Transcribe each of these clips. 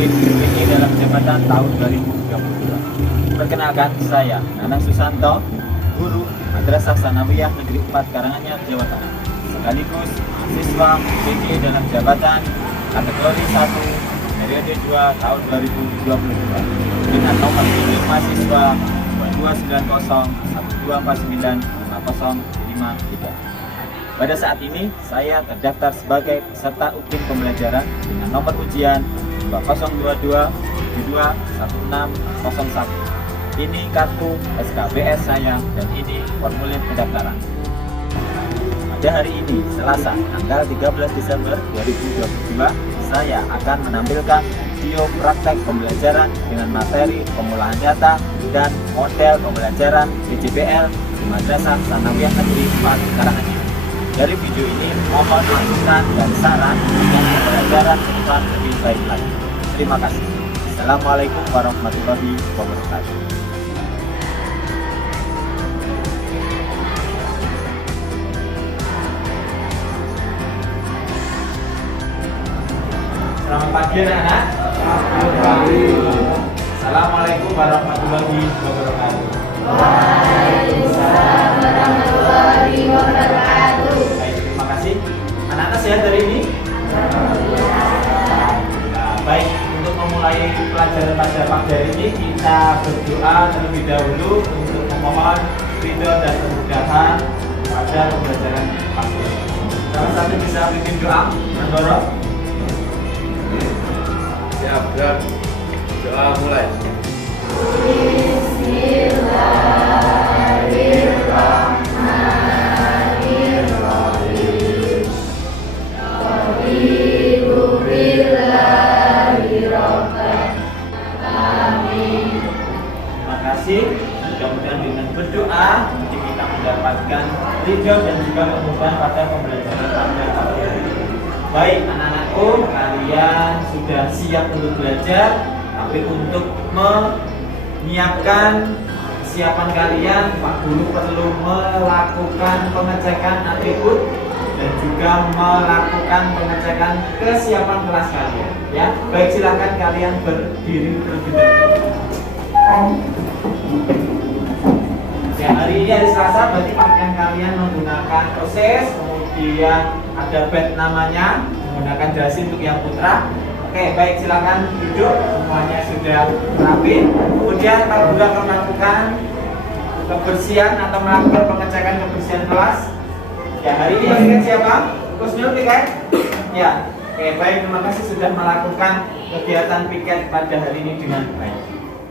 disiplin PI dalam jabatan tahun 2022. Perkenalkan, saya Nanang Susanto, guru Madrasah Sanawiyah Negeri 4 Karanganyar, Jawa Tengah, sekaligus siswa PI dalam jabatan kategori 1 periode 2 tahun 2022 dengan nomor PI mahasiswa 229012495053. Pada saat ini, saya terdaftar sebagai peserta UKIM pembelajaran dengan nomor ujian 2022-721601. Ini kartu SKBS saya dan ini formulir pendaftaran. Pada hari ini, Selasa, tanggal 13 Desember 2022, saya akan menampilkan video praktek pembelajaran dengan materi pengolahan data dan model pembelajaran PJBL di Madrasah Sanawiyah Negeri 4 Karanganyar. Dari video ini, mohon masukan dan saran agar pembelajaran ke depan lebih baik lagi. Terima kasih. Assalamualaikum warahmatullahi wabarakatuh. Selamat pagi anak-anak. Selamat pagi. Assalamualaikum warahmatullahi wabarakatuh. Waalaikumsalam warahmatullahi wabarakatuh. Baik, terima kasih. Anak-anak sehat hari ini? Nah, baik, untuk memulai pelajaran pada pagi hari ini, kita berdoa terlebih dahulu untuk memohon ridho dan kemudahan pada pembelajaran pagi ini. Salah satu bisa bikin doa, Mandoro? Siap, dan doa mulai. Bismillahirrahmanirrahim. Alhamdulillahirabbil alamin. Terima kasih. Mudah-mudahan dengan berdoa nanti kita mendapatkan ridho dan juga kemudahan pada pembelajaran pada pagi hari ini. Baik anak-anakku, kalian sudah siap untuk belajar, tapi untuk menyiapkan kesiapan kalian, Pak Guru perlu melakukan pengecekan atribut dan juga melakukan pengecekan kesiapan kelas kalian. Ya, baik, silakan kalian berdiri terlebih dahulu. Ya, hari ini hari Selasa, berarti pakaian kalian menggunakan proses, kemudian ada bed namanya, menggunakan jasi untuk yang putra. Oke, baik, silakan duduk, semuanya sudah rapi. Kemudian Pak Guru akan melakukan kebersihan atau melakukan pengecekan kebersihan kelas. Ya, hari ini yang ingat siapa? Kusnul piket? Ya, oke, baik, terima kasih sudah melakukan kegiatan piket pada hari ini dengan baik.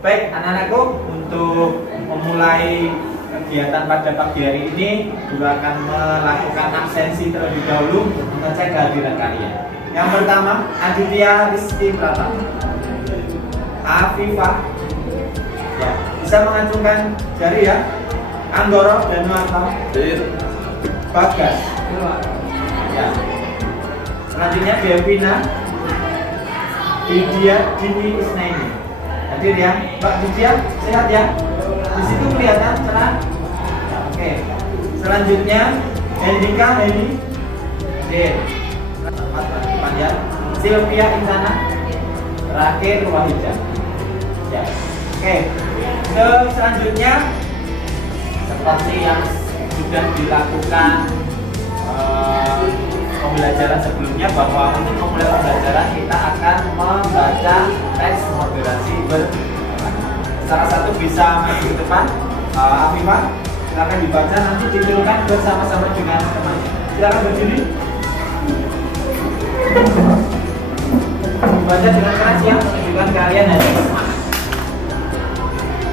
Baik, anak-anakku, untuk memulai kegiatan pada pagi hari ini, Guru akan melakukan absensi terlebih dahulu untuk mengecek kehadiran kalian. Yang pertama, Aditya Rizky Pratama, Afifah, ya, bisa mengacungkan jari ya. Anggoro dan Nuarta, Bagas, ya. Selanjutnya Devina, Widya Dini Isnaini. Hadir ya, Mbak Widya, sehat ya? Di situ kelihatan cerah. Ya, oke. Selanjutnya Hendika Heni, ya. Sylvia Insana, Rakir Wahija. Ya. Oke. Selanjutnya seperti yang sudah dilakukan pembelajaran sebelumnya, bahwa untuk memulai pembelajaran kita akan membaca teks moderasi bersama. Salah satu bisa maju ke depan, Afifah, silakan dibaca, nanti ditirukan bersama-sama dengan temannya. Silakan berdiri. Baca dengan keras ya, menunjukkan kalian hanya bersemangat.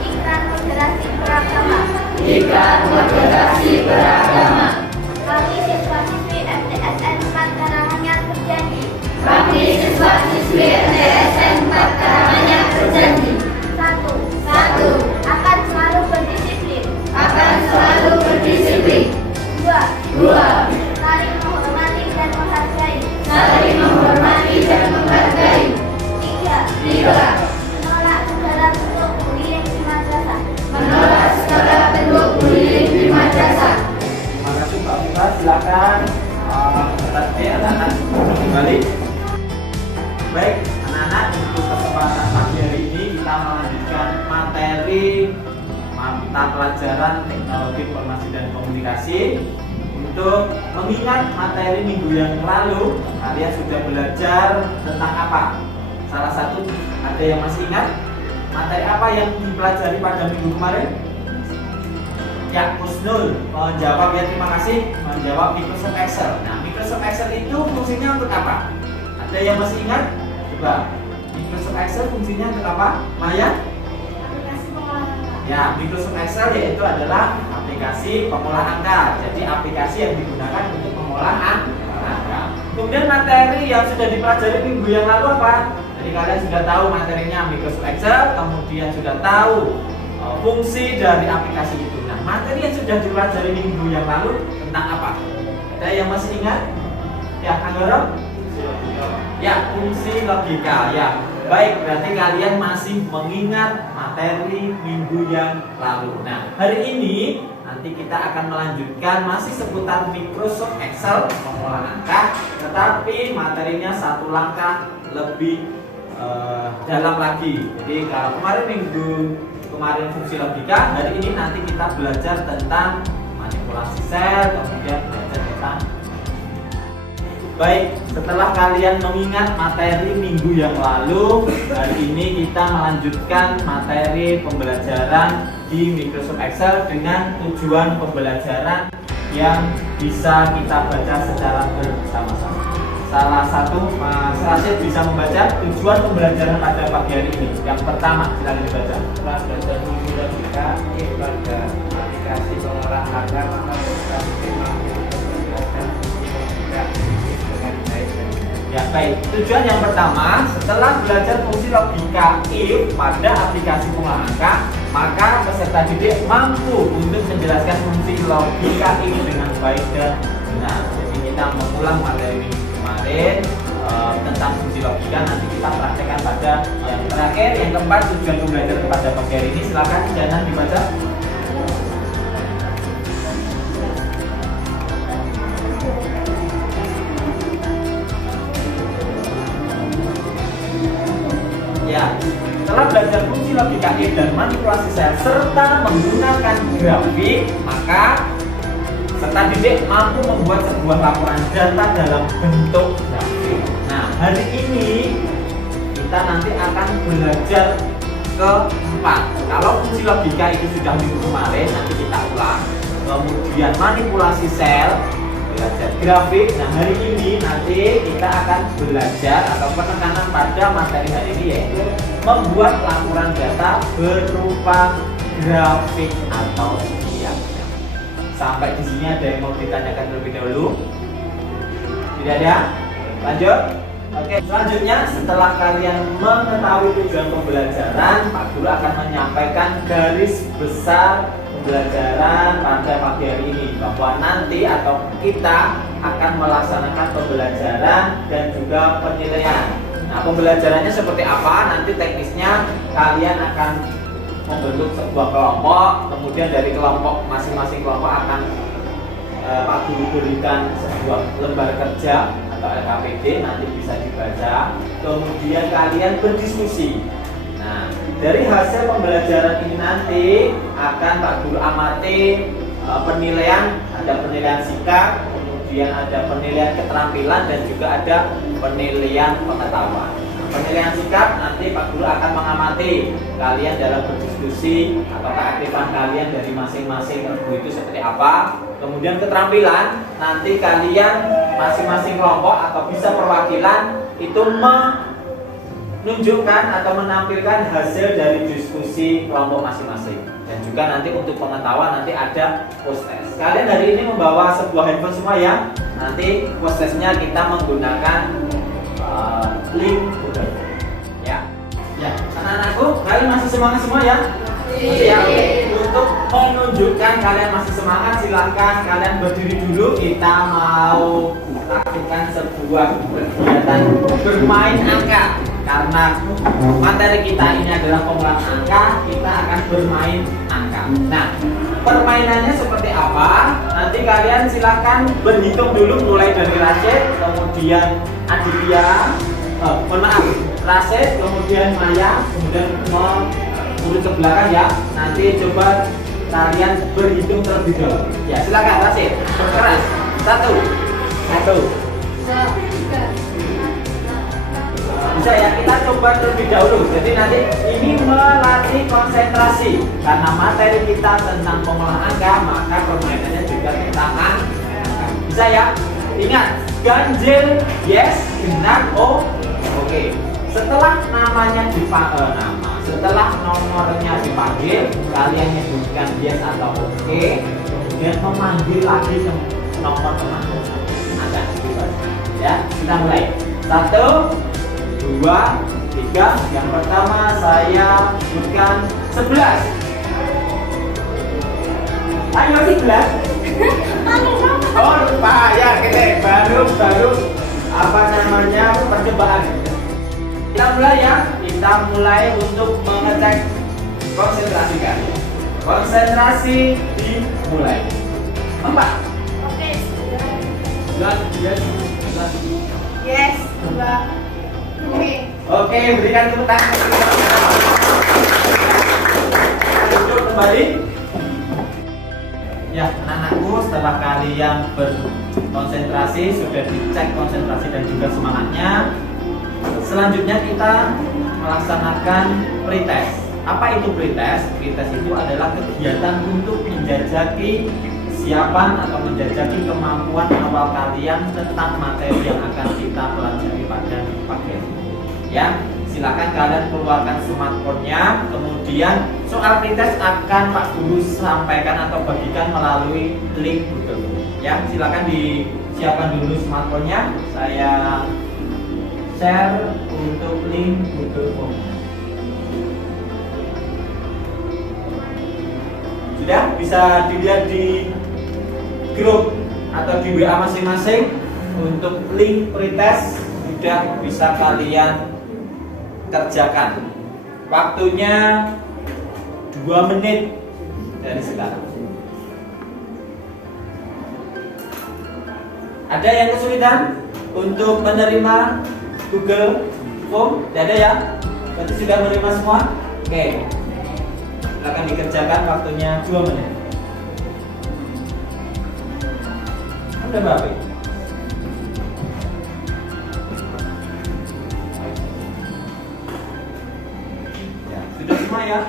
Ikrar moderasi beragama. Ikrar moderasi beragama. Kami siswa-siswi MTSN 4 Karanganyar berjanji. Kami siswa-siswi MTSN 4 Karanganyar berjanji. Satu, Satu, akan selalu berdisiplin. akan selalu berdisiplin. Dua, Dua, saling menghormati dan menghargai. saling menghormati dan menghargai. Tiga, Tiga, menolak segala bentuk bullying di madrasah. menolak segala bentuk bullying di madrasah. Terima kasih Pak Afifah, silakan anak-anak kembali. Baik, anak-anak, untuk mata pelajaran Teknologi Informasi dan Komunikasi. Untuk mengingat materi minggu yang lalu, kalian sudah belajar tentang apa? Salah satu, ada yang masih ingat? Materi apa yang dipelajari pada minggu kemarin? Ya, Husnul menjawab, ya terima kasih, menjawab Microsoft Excel. Nah, Microsoft Excel itu fungsinya untuk apa? Ada yang masih ingat? Coba, Microsoft Excel fungsinya untuk apa? Maya? Aplikasi pengolahan angka. Ya, Microsoft Excel yaitu adalah aplikasi pengolah angka. Jadi aplikasi yang digunakan untuk pengolahan angka. Kemudian materi yang sudah dipelajari minggu yang lalu apa? Jadi kalian sudah tahu materinya Microsoft Excel, kemudian sudah tahu fungsi dari aplikasi itu. Nah, materi yang sudah dipelajari minggu yang lalu tentang apa? Ada yang masih ingat? Ya, Anggoro? Ya, fungsi logika. Ya, baik, berarti kalian masih mengingat materi minggu yang lalu. Nah, hari ini nanti kita akan melanjutkan masih seputar Microsoft Excel pengolahan angka, tetapi materinya satu langkah lebih dalam lagi. Jadi kalau kemarin fungsi logika, hari ini nanti kita belajar tentang manipulasi sel, kemudian belajar tentang. Baik, setelah kalian mengingat materi minggu yang lalu, hari ini kita melanjutkan materi pembelajaran di Microsoft Excel dengan tujuan pembelajaran yang bisa kita baca secara bersama-sama. Salah satu Mas Rashid bisa membaca tujuan pembelajaran pada pagi hari ini. Yang pertama, silakan dibaca. Setelah belajar minggu logika pada aplikasi pengolah angka, maka kita mampu menjelaskan logika dengan baik. Ya, baik. Tujuan yang pertama, setelah belajar fungsi logika if pada aplikasi pengolah angka, maka peserta didik mampu untuk menjelaskan fungsi logika ini dengan baik dan benar. Jadi kita mengulang materi minggu kemarin tentang fungsi logika, nanti kita praktekkan pada yang terakhir. Yang keempat, tujuan pembelajaran pada pagi hari ini, silakan jangan dibaca. Ya, setelah belajar fungsi logika if dan manipulasi sel serta menggunakan grafik, maka peserta didik mampu membuat sebuah laporan data dalam bentuk grafik. Nah, hari ini kita nanti akan belajar keempat. Kalau fungsi logika itu sudah minggu kemarin, nanti kita ulang. Kemudian manipulasi sel, belajar grafik. Nah, hari ini nanti kita akan belajar atau penekanan pada materi hari ini yaitu membuat laporan data berupa grafik atau diagram. Sampai di sini ada yang mau ditanyakan terlebih dahulu? Tidak ada? Lanjut? Oke, selanjutnya setelah kalian mengetahui tujuan pembelajaran, Pak Guru akan menyampaikan garis besar pembelajaran pada pagi hari ini, bahwa nanti atau kita akan melaksanakan pembelajaran dan juga penilaian. Nah, pembelajarannya seperti apa? Nanti teknisnya kalian akan membentuk sebuah kelompok, kemudian dari kelompok masing-masing kelompok akan Pak Guru berikan sebuah lembar kerja atau LKPD, nanti bisa dibaca. Kemudian kalian berdiskusi. Nah, dari hasil pembelajaran ini nanti akan Pak Guru amati penilaian, ada penilaian sikap, kemudian ada penilaian keterampilan dan juga ada penilaian pengetahuan. Penilaian sikap nanti Pak Guru akan mengamati kalian dalam berdiskusi atau keaktifan kalian dari masing-masing regu itu seperti apa. Kemudian keterampilan nanti kalian masing-masing kelompok atau bisa perwakilan itu menunjukkan atau menampilkan hasil dari diskusi kelompok masing-masing. Dan juga nanti untuk pengetahuan nanti ada post test. Kalian hari ini membawa sebuah handphone semua ya. Nanti post testnya kita menggunakan link Google. Ya, ya, anak-anakku, kalian masih semangat semua ya? Iya. Untuk menunjukkan kalian masih semangat, silahkan kalian berdiri dulu. Kita mau lakukan sebuah kegiatan bermain angka. Karena materi kita ini adalah pengolahan angka, kita akan bermain angka. Nah, permainannya seperti apa? Nanti kalian silahkan berhitung dulu, mulai dari Rashid, kemudian Aditya, Rashid, kemudian Maya, kemudian urut ke belakang ya. Nanti coba kalian berhitung terlebih dahulu. Ya, silakan Rasid. Keras. Satu. Bisa ya, kita coba terlebih dahulu. Jadi nanti ini melatih konsentrasi. Karena materi kita tentang pengolahan angka, maka permainannya juga tentang angka. Bisa ya? Ingat, ganjil yes, genap oh. Oke. Setelah namanya dipanggil setelah nomornya dipanggil, kalian menyebutkan yes atau oke, kemudian memanggil lagi ke nomor teman. Ada gitu. Ya, kita mulai. 1, 2, 3. Yang pertama saya sebutkan 11. Ayo 11. Oh lupa ya, kita baru apa namanya percobaan. Kita mulai ya. Kita mulai untuk mengecek konsentrasi kalian. Konsentrasi dimulai. 4. Oke. Yes, 2. Oke, berikan tepuk tangan. Duduk kembali. Ya, anak-anakku, setelah kalian berkonsentrasi, sudah dicek konsentrasi dan juga semangatnya. Selanjutnya kita melaksanakan pretest. Apa itu pretest? Pretest itu adalah kegiatan untuk menjajaki kesiapan atau menjajaki kemampuan awal kalian tentang materi yang akan kita pelajari pada pagi ini. Ya, silakan kalian keluarkan smartphone-nya. Kemudian soal pretest akan Pak Guru sampaikan atau bagikan melalui link Google. Ya, silakan disiapkan dulu smartphone-nya. Saya share untuk link Google Form. Sudah bisa dilihat di grup atau di WA masing-masing. Untuk link pretest sudah bisa kalian kerjakan. Waktunya 2 menit dari sekarang. Ada yang kesulitan untuk menerima Google Form? Tidak ada ya? Berarti sudah menerima semua? Oke. Silakan dikerjakan, waktunya 2 menit. Udah berapa? Ya, sudah semua ya?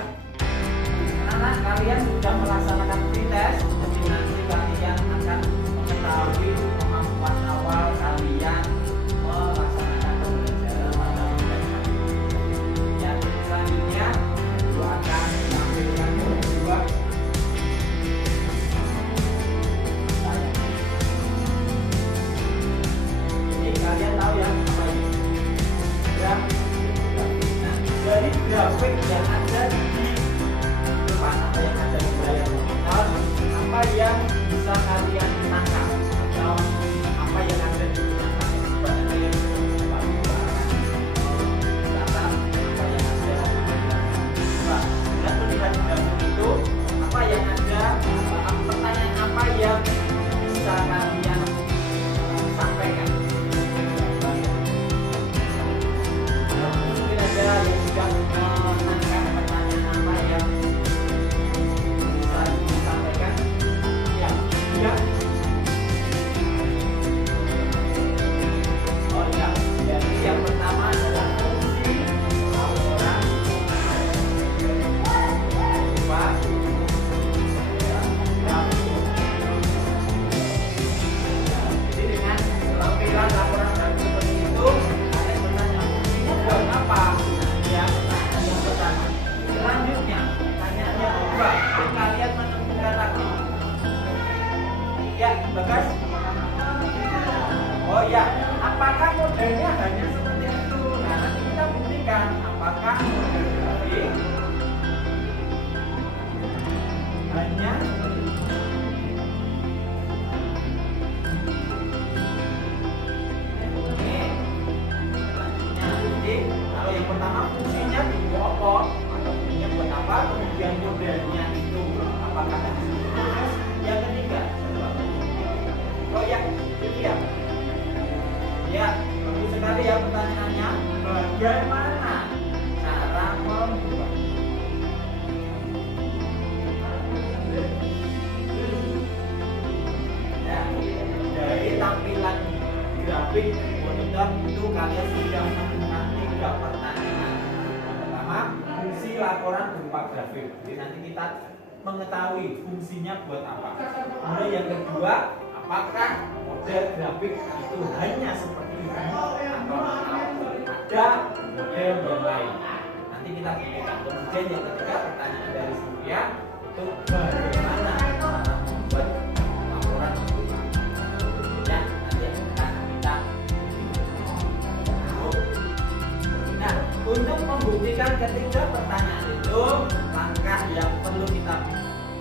Anak kalian sudah melaksanakan pretest, jadi nanti kalian akan mengetahui kemampuan awal kalian melaksanakan pembelajaran pada pretest. Ya, selanjutnya itu akan ditampilkan dua. Jadi kalian tahu ya apa ini? Ya. Nah, dari grafik yang ada di depan atau yang ada di layar monitor, apa yang bisa kalian tangkap atau apa yang ada di belakang sebenarnya yang data apa yang ada coba dan melihat grafik itu apa yang ada, pertanyaan apa yang bisa kalian sampaikan. Mungkin ada yang juga menanyakan pertanyaan apa yang bisa disampaikan. Ya, ya. Oh ya, jadi yang pertama adalah fungsi laporan. Coba. Ya, ya. Jadi dengan lampiran laporan seperti itu, kalian bertanya, ini buat apa? Ya, yang pertama. Selanjutnya, pertanyaan yang kedua, kalian menemukan lagi. Ya, Bagas. Oh ya, apakah modelnya hanya seperti itu? Nah, nanti kita buktikan apakah model grafik hanya jadi kalau yang pertama fungsinya buat apa atau fungsinya buat apa, kemudian modelnya itu apakah ada proses, yang ketiga oh ya itu ya ya bagus sekali ya pertanyaannya, bagaimana cara laporan berupa grafik. Jadi nanti kita mengetahui fungsinya buat apa. Kemudian yang kedua, apakah model grafik itu hanya seperti ini atau ada model yang lain? Nanti kita pilihkan. Kemudian yang ketiga, pertanyaan dari Surya itu bagaimana cara membuat laporan berupa. Ya, nanti akan kita. Nah, untuk membuktikan ketiga pertanyaan itu, langkah yang perlu kita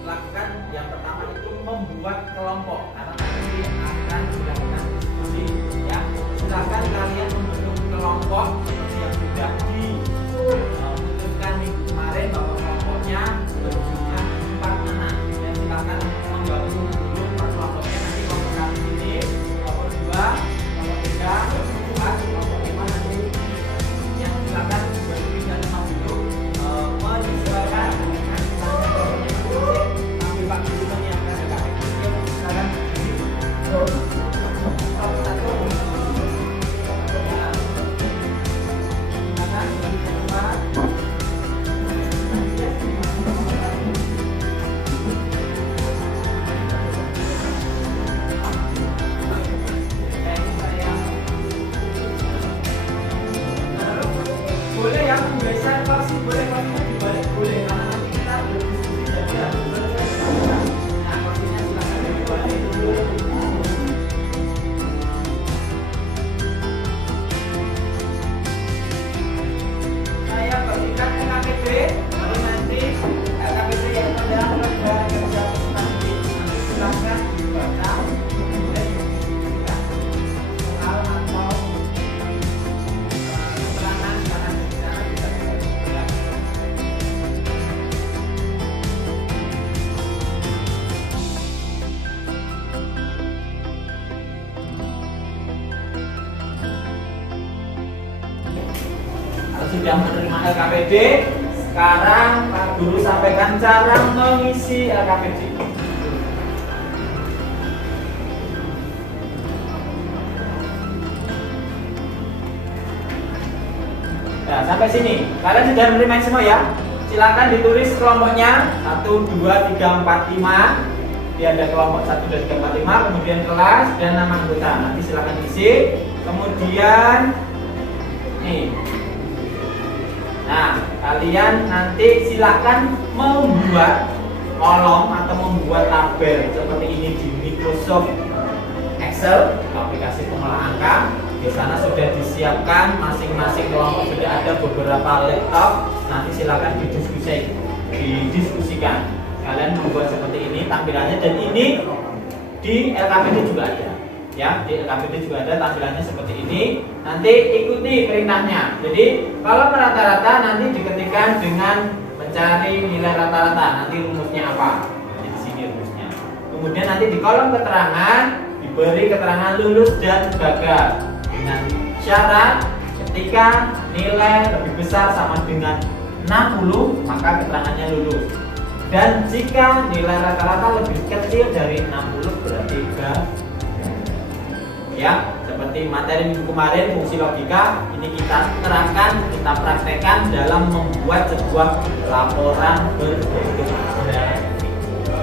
lakukan yang pertama itu membuat kelompok, karena nanti akan dilakukan diskusi. Ya, silakan kalian membentuk kelompok seperti yang sudah diputuskan minggu kemarin bahwa kelompoknya berjumlah 4 anak. Dan silakan membantu dulu per kelompoknya, nanti kelompok kali ini, kelompok 2, kelompok 3, kelompok 4, kelompok 5 nanti yang silakan berdiri dan mau dulu menyesuaikan dengan kelompoknya masing-masing. Tapi Pak Guru menyiapkan KPD, silakan satu-satu. Silakan bagi tempat. Boleh yang menggeser kursi, boleh kursinya dibalik, boleh. Karena nanti kita berdiskusi jadi harus selesai. Nah, kursinya silakan dibalik dulu. Saya berikan LKPD, lalu nanti LKPD yang pada lembaga kerja nanti silakan dibaca, kemudian didiskusikan soal atau keterangan karena bicara bisa ya. Kalau sudah menerima LKPD, sekarang Pak Guru sampaikan cara mengisi LKPD. Nah, sampai sini. Kalian sudah menerima semua ya? Silakan ditulis kelompoknya 1, 2, 3, 4, 5. Dia ada kelompok 1, 2, 3, 4, 5. Kemudian kelas dan nama anggota. Nanti silakan isi. Kemudian nih. Nah, kalian nanti silakan membuat kolom atau membuat tabel seperti ini di Microsoft Excel, aplikasi pengolah angka. Di sana sudah disiapkan masing-masing kelompok, sudah ada beberapa laptop. Nanti silakan didiskusikan. Kalian membuat seperti ini tampilannya, dan ini di LKPD juga ada. Ya, di LKPD juga ada tampilannya seperti ini. Nanti ikuti perintahnya. Jadi kalau rata-rata nanti diketikkan dengan mencari nilai rata-rata. Nanti rumusnya apa? Nanti di sini rumusnya. Kemudian nanti di kolom keterangan diberi keterangan lulus dan gagal dengan syarat ketika nilai lebih besar sama dengan 60 maka keterangannya lulus. Dan jika nilai rata-rata lebih kecil dari 60 berarti gagal. Ya, seperti materi minggu kemarin fungsi logika, ini kita terangkan, kita praktekkan dalam membuat sebuah laporan berbentuk grafik.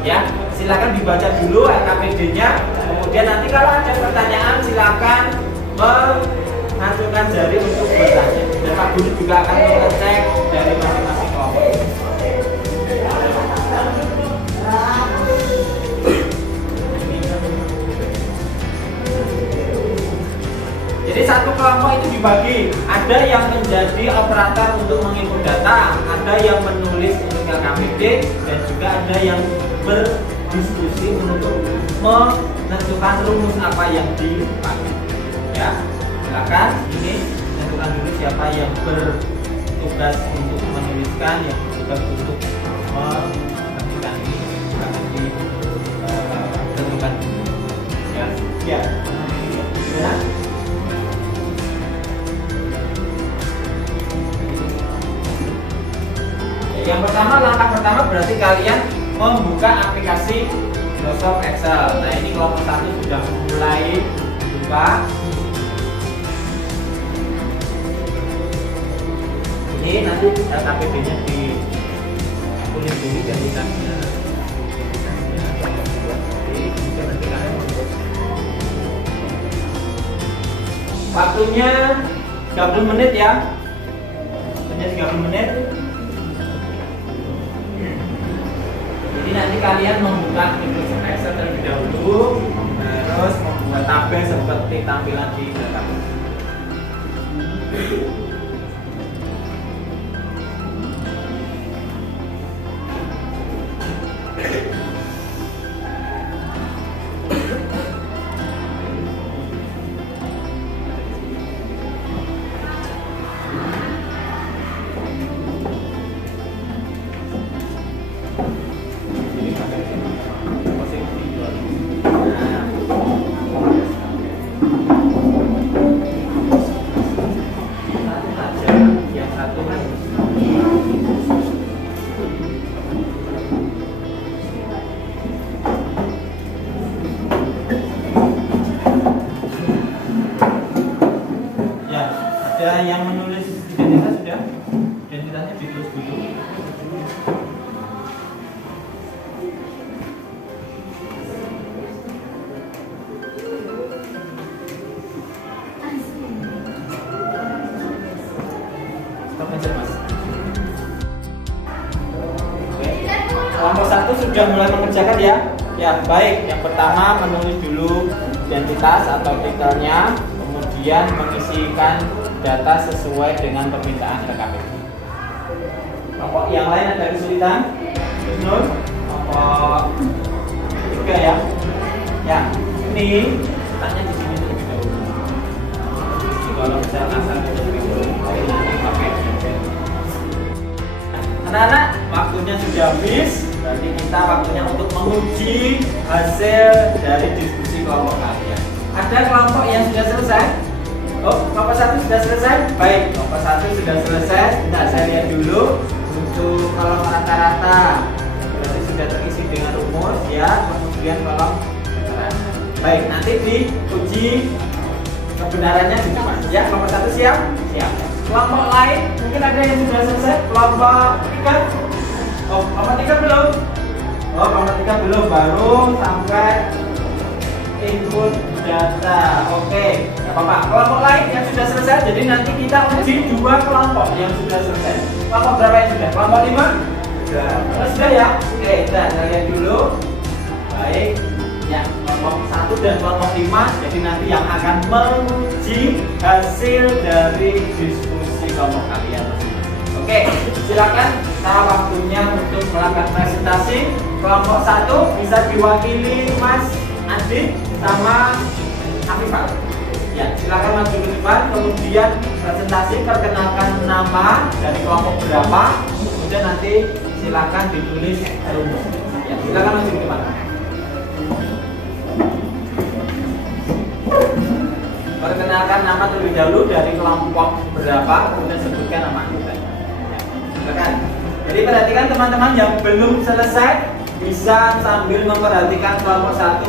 Ya, silakan dibaca dulu LKPD-nya. Kemudian nanti kalau ada pertanyaan silakan mengacungkan jari untuk bertanya. Dan Pak Guru juga akan mengecek dari masing-masing kelompok. Jadi satu kelompok itu dibagi, ada yang menjadi operator untuk menginput data, ada yang menulis untuk LKPD, dan juga ada yang berdiskusi untuk menentukan rumus apa yang dipakai. Ya, silakan ini tentukan dulu siapa yang bertugas untuk menuliskan, yang bertugas untuk menentukan ini akan ditentukan dulu. Ya, ya. Ya. Yang pertama, langkah pertama berarti kalian membuka aplikasi Microsoft Excel. Nah, ini kelompok 1 sudah mulai buka. Ini nanti LKPD-nya tulis dulu identitasnya. Kemudian nanti kalian menulis. Waktunya 30 menit ya. Waktunya 30 menit. Jadi nanti kalian membuka Excel terlebih dahulu, terus membuat tabel seperti tampilan di belakang. Ada yang menulis identitas sudah? Identitasnya ditulis dulu. Stop aja mas. Oke. Kelompok 1 sudah mulai mengerjakan ya? Ya baik. Yang pertama menulis dulu identitas atau titelnya, kemudian mengisikan data sesuai dengan permintaan RKPP. Kelompok yang lain ada kesulitan? Nur? Kelompok 3 ya? Ya, ini tanya di sini terlebih dahulu. Kalau misalnya asal terlebih dahulu, nanti pakai. Anak-anak, waktunya sudah habis. Berarti kita waktunya untuk menguji hasil dari diskusi kelompok kalian. Ada kelompok yang sudah selesai? Oh, kelompok 1 sudah selesai? Baik, kelompok 1 sudah selesai. Nah, saya lihat dulu untuk kolom rata-rata. Berarti sudah terisi dengan rumus ya. Kemudian kolom rata-rata. Baik, nanti diuji kebenarannya di depan. Ya, kelompok 1 siap? Siap. Kelompok lain mungkin ada yang sudah selesai. Kelompok 3? Oh, kelompok 3 belum? Oh, kelompok 3 belum. Baru sampai input data. Oke, nggak apa-apa. Kelompok lain yang sudah selesai, jadi nanti kita uji 2 kelompok yang sudah selesai. Kelompok berapa yang sudah? Kelompok 5? Sudah. Oh, sudah ya? Oke, kita lihat dulu. Baik. Ya, kelompok 1 dan kelompok 5. Jadi nanti yang akan menguji hasil dari diskusi kelompok kalian. Oke, silakan. Nah, waktunya untuk melakukan presentasi. Kelompok 1 bisa diwakili Mas Adit sama Afifah. Ya, silakan maju ke depan. Kemudian presentasi, perkenalkan nama dari kelompok berapa. Kemudian nanti silakan ditulis rumus. Ya, silakan maju ke depan. Perkenalkan nama terlebih dahulu dari kelompok berapa. Kemudian sebutkan nama anggotanya. Ya, silakan. Jadi perhatikan teman-teman yang belum selesai bisa sambil memperhatikan kelompok 1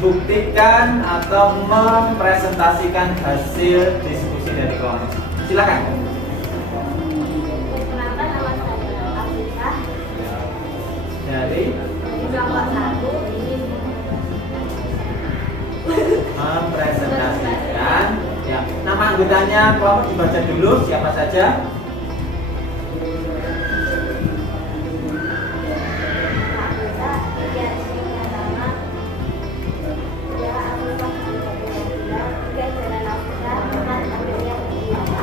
membuktikan atau mempresentasikan hasil diskusi dari kelompok. Silakan. Perkenalkan, nama saya Afifah. Dari Kelompok 1 ini mempresentasikan ya. Nama anggotanya kelompok dibaca dulu siapa saja.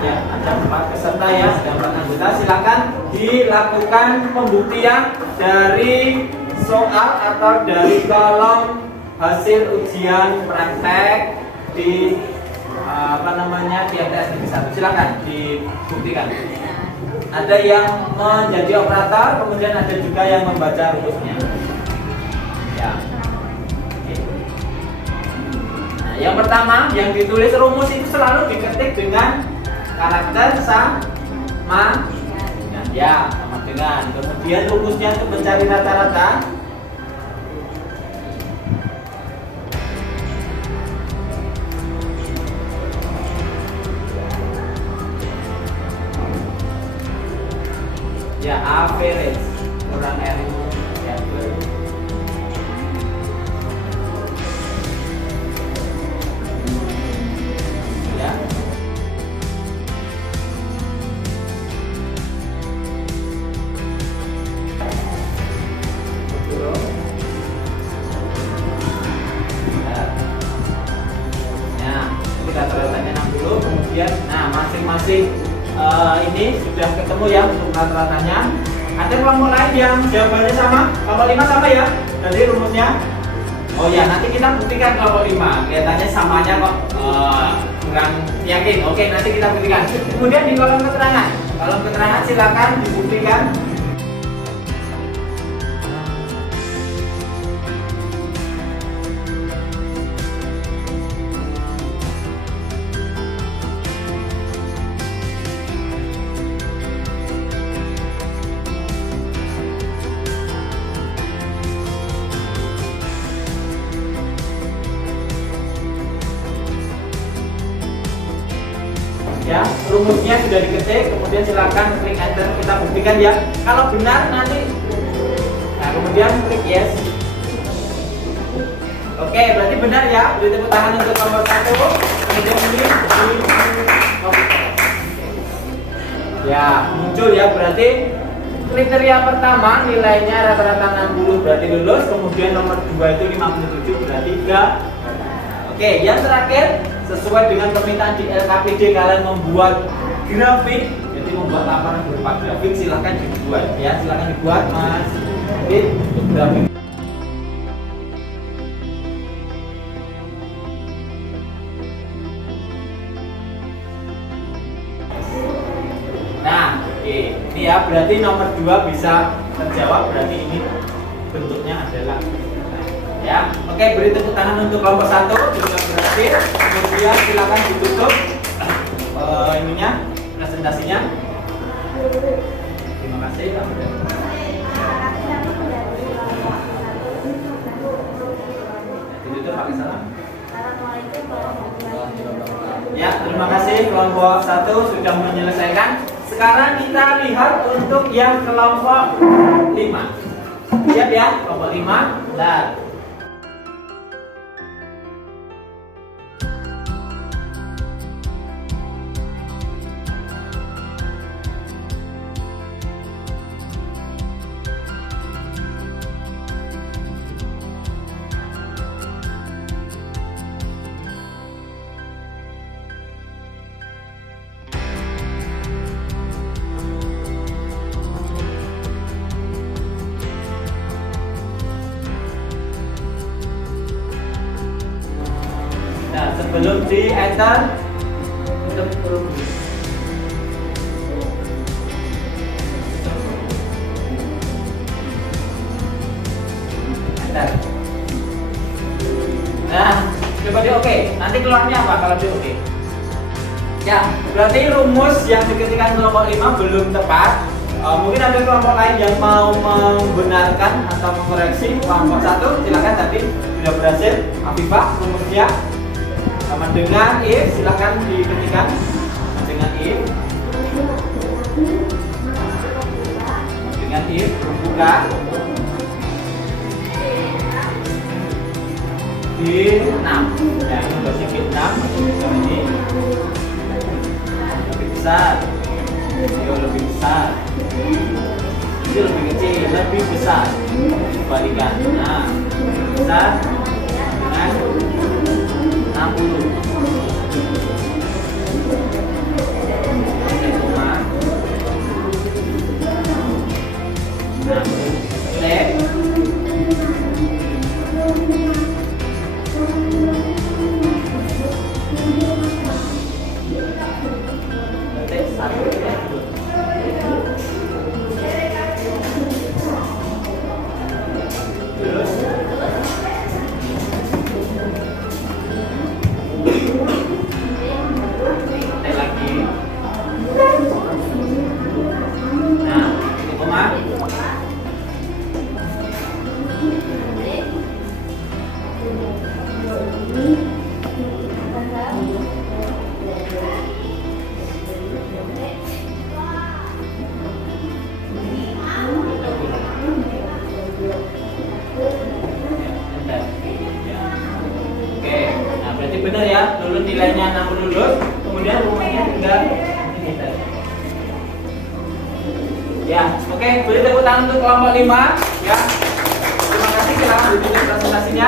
Ya, ada 4 peserta ya, ada 4 anggota. Silakan dilakukan pembuktian dari soal atau dari kolom hasil ujian praktek di di MTS Negeri 1. Silakan dibuktikan. Ada yang menjadi operator, kemudian ada juga yang membaca rumusnya. Ya. Oke. Nah, yang pertama yang ditulis rumus itu selalu diketik dengan karakter sama dengan ya, sama dengan. Kemudian rumusnya untuk mencari rata-rata. Ya, average kurang R ya. Ya. Kita rata-ratanya 60, kemudian masing-masing ini sudah ketemu ya untuk rata-ratanya. Ada kelompok lain yang jawabannya sama, kelompok 5 sama ya. Jadi rumusnya, oh ya nanti kita buktikan kelompok 5. Kelihatannya samanya kok kurang yakin. Oke, nanti kita buktikan. Kemudian di kolom keterangan silakan dibuktikan. Ya, rumusnya sudah diketik, kemudian silakan klik enter, kita buktikan ya. Kalau benar nanti, kemudian klik yes. Oke, berarti benar ya. Beri tepuk tangan untuk nomor 1. Kemudian ini ya muncul ya, berarti kriteria pertama nilainya rata-rata 60 berarti lulus, kemudian nomor 2 itu 57 berarti enggak. Oke, yang terakhir sesuai dengan permintaan di LKPD kalian membuat grafik, jadi membuat laporan berupa grafik, silahkan dibuat ya, silahkan dibuat Mas. Jadi untuk grafik. Nah, ini ya berarti nomor 2 bisa terjawab, berarti ini bentuknya adalah ya. Oke, beri tepuk tangan untuk kelompok 1 sudah berhasil. Kemudian silakan ditutup ininya, presentasinya. Terima kasih. Ditutup pakai salam. Ya, terima kasih kelompok 1 sudah menyelesaikan. Sekarang kita lihat untuk yang kelompok 5. Siap ya, kelompok 5. Nah, sebelum di enter untuk rumus. Enter. Nah, coba di oke. Nanti keluarnya apa kalau di oke? Ya, berarti rumus yang diketikkan kelompok 5 belum tepat. Mungkin ada kelompok lain yang mau membenarkan atau mengkoreksi. Kelompok 1 silakan, tadi sudah berhasil. Afifah rumusnya sama dengan if, silahkan diketikkan dengan if buka di 6 ya, ini versi 6 ini lebih besar, ini lebih besar, ini lebih kecil, lebih besar, kembalikan. Nah, lebih besar dengan 60. nilainya 6 lulus, kemudian rumahnya tinggal ini tadi. Ya, oke, beri tepuk tangan untuk kelompok 5 ya. Terima kasih, silakan ditunjuk presentasinya.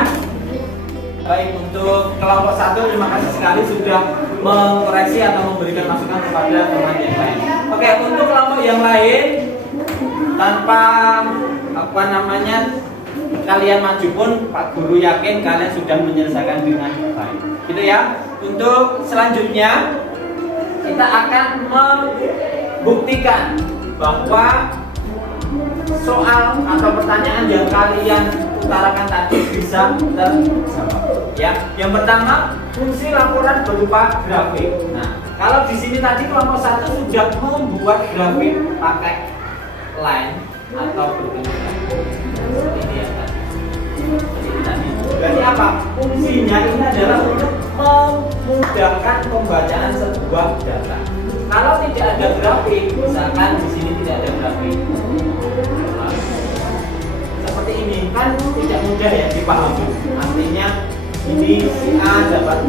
Baik, untuk kelompok 1 terima kasih sekali sudah mengkoreksi atau memberikan masukan kepada teman yang lain. Oke, untuk kelompok yang lain tanpa kalian maju pun Pak Guru yakin kalian sudah menyelesaikan dengan baik. Gitu ya. Untuk selanjutnya kita akan membuktikan bahwa soal atau pertanyaan yang kalian utarakan tadi bisa terjawab. Ya, yang pertama fungsi laporan berupa grafik. Nah, kalau di sini tadi kelompok 1 sudah membuat grafik pakai line atau berbentuk ini ya tadi. Berarti apa? Fungsinya ini adalah untuk memudahkan pembacaan sebuah data. Kalau tidak ada grafik, misalkan di sini tidak ada grafik, seperti ini kan tidak mudah ya dipahami. Artinya ini si A dapat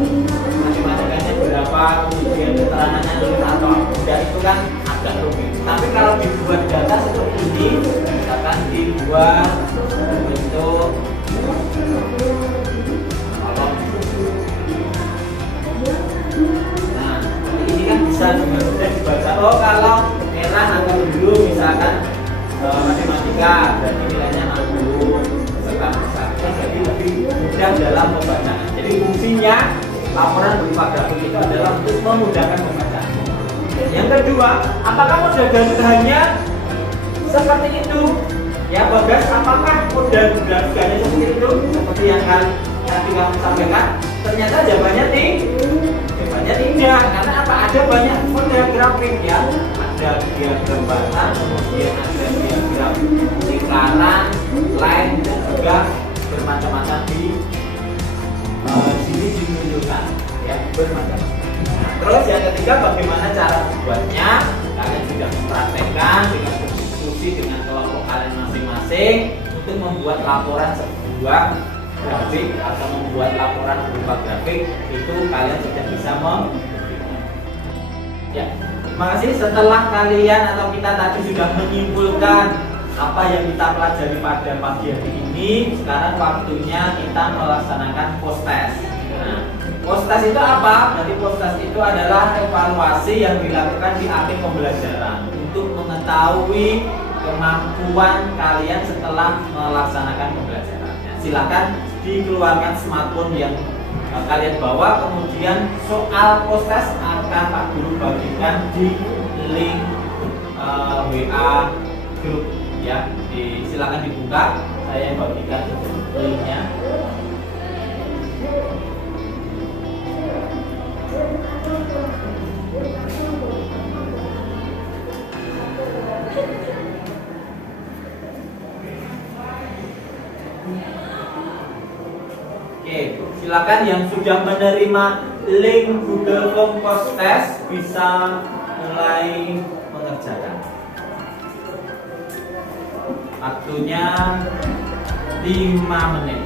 matematikanya berapa, kemudian keterangannya lulus atau tidak, itu kan agak rumit. Tapi kalau dibuat data seperti ini, misalkan dibuat bentuk kolom. Nah, ini kan bisa dengan mudah dibaca. Oh, kalau merah atau biru misalkan matematika berarti nilainya 60 serta besar. Jadi lebih mudah dalam pembacaan. Jadi fungsinya laporan berupa grafik itu adalah untuk memudahkan pembacaan. Yang kedua, apakah model grafikanya seperti itu? Ya, Bagas, apakah model grafikanya seperti itu? Seperti yang tadi kamu sampaikan? Ternyata jawabannya tidak. Karena apa? Ada banyak model grafik ya. Ada diagram batang, kemudian ada diagram lingkaran, line, dan juga bermacam-macam di sini ditunjukkan ya, bermacam-macam. Terus yang ketiga, bagaimana cara membuatnya? Kalian sudah mempraktekkan dengan berdiskusi dengan kelompok kalian masing-masing untuk membuat laporan sebuah grafik atau membuat laporan berupa grafik, itu kalian sudah bisa membuktikan. Ya, terima kasih. Setelah kalian atau kita tadi sudah menyimpulkan apa yang kita pelajari pada pagi hari ini, sekarang waktunya kita melaksanakan post test. Nah, post test itu apa? Jadi post test itu adalah evaluasi yang dilakukan di akhir pembelajaran untuk mengetahui kemampuan kalian setelah melaksanakan pembelajaran. Silakan dikeluarkan smartphone yang kalian bawa, kemudian soal post test akan Pak Guru bagikan di link WA grup ya. Silakan dibuka, saya bagikan linknya. Oke, silakan yang sudah menerima link Google Form Post Test bisa mulai mengerjakan. Waktunya 5 menit.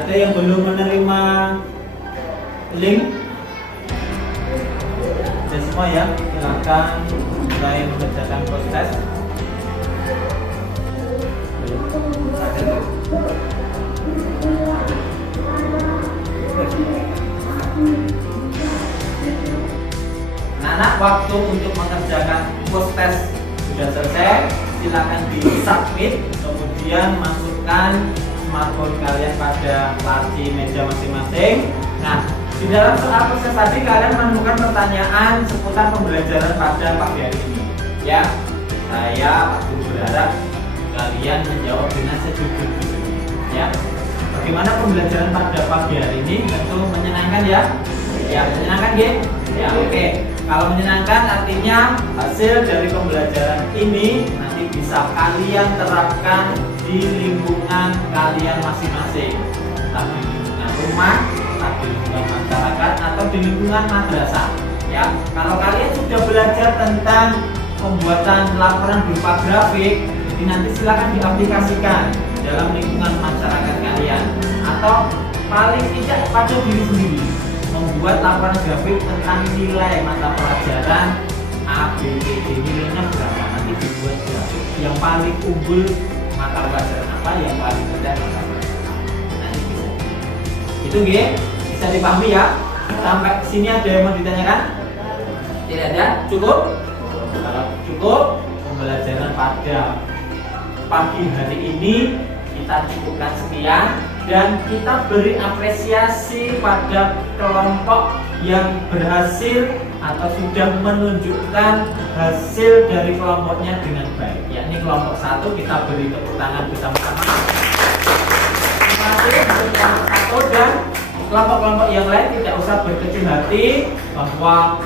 Ada yang belum menerima link? Semua ya, silakan mulai mengerjakan proses. Anak, waktu untuk mengerjakan post test sudah selesai. Silakan di submit, kemudian masukkan smartphone kalian pada laci meja masing-masing. Nah, di dalam soal proses tadi kalian menemukan pertanyaan seputar pembelajaran pada pagi hari ini. Ya, saya Pak Guru berharap kalian menjawab dengan sejujur-jujurnya. Ya, bagaimana pembelajaran pada pagi hari ini? Tentu menyenangkan ya. Ya, menyenangkan ya. Ya, oke. Kalau menyenangkan artinya hasil dari pembelajaran ini nanti bisa kalian terapkan di lingkungan kalian masing-masing. Entah di lingkungan rumah, di lingkungan masyarakat, atau di lingkungan madrasah Ya, kalau kalian sudah belajar tentang pembuatan laporan berupa grafik, jadi nanti silakan diaplikasikan dalam lingkungan masyarakat kalian atau paling tidak pada diri sendiri membuat laporan grafik tentang nilai mata pelajaran A, B, C, D, nilainya berapa, nanti dibuat grafik yang paling unggul mata pelajaran apa, yang paling rendah mata pelajaran apa. Nanti bisa itu bisa dipahami ya. Sampai sini ada yang mau ditanyakan? Tidak ada? Cukup? Kalau cukup, pembelajaran pada pagi hari ini kita cukupkan sekian dan kita beri apresiasi pada kelompok yang berhasil atau sudah menunjukkan hasil dari kelompoknya dengan baik. Yakni kelompok 1, kita beri tepuk tangan bersama-sama. Terima kasih untuk kelompok 1 dan kelompok-kelompok yang lain tidak usah berkecil hati bahwa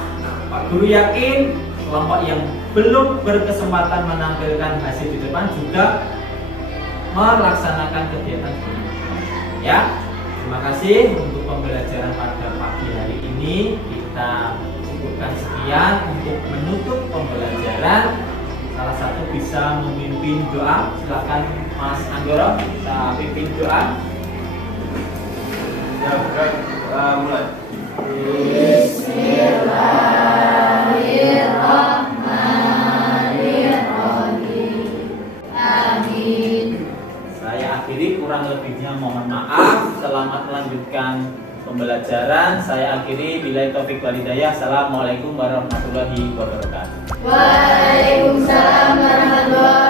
Pak Guru yakin kelompok yang belum berkesempatan menampilkan hasil di depan juga melaksanakan kegiatan ini. Ya, terima kasih untuk pembelajaran pada pagi hari ini. Kita cukupkan sekian untuk menutup pembelajaran. Salah satu bisa memimpin doa. Silakan Mas Anggoro, kita pimpin doa. Ya, baik, mulai. Bismillahirrahmanirrahim. Amin. Saya akhiri, kurang lebihnya mohon maaf. Selamat melanjutkan pembelajaran. Saya akhiri, billahi taufik wal hidayah. Assalamualaikum warahmatullahi wabarakatuh. Waalaikumsalam warahmatullahi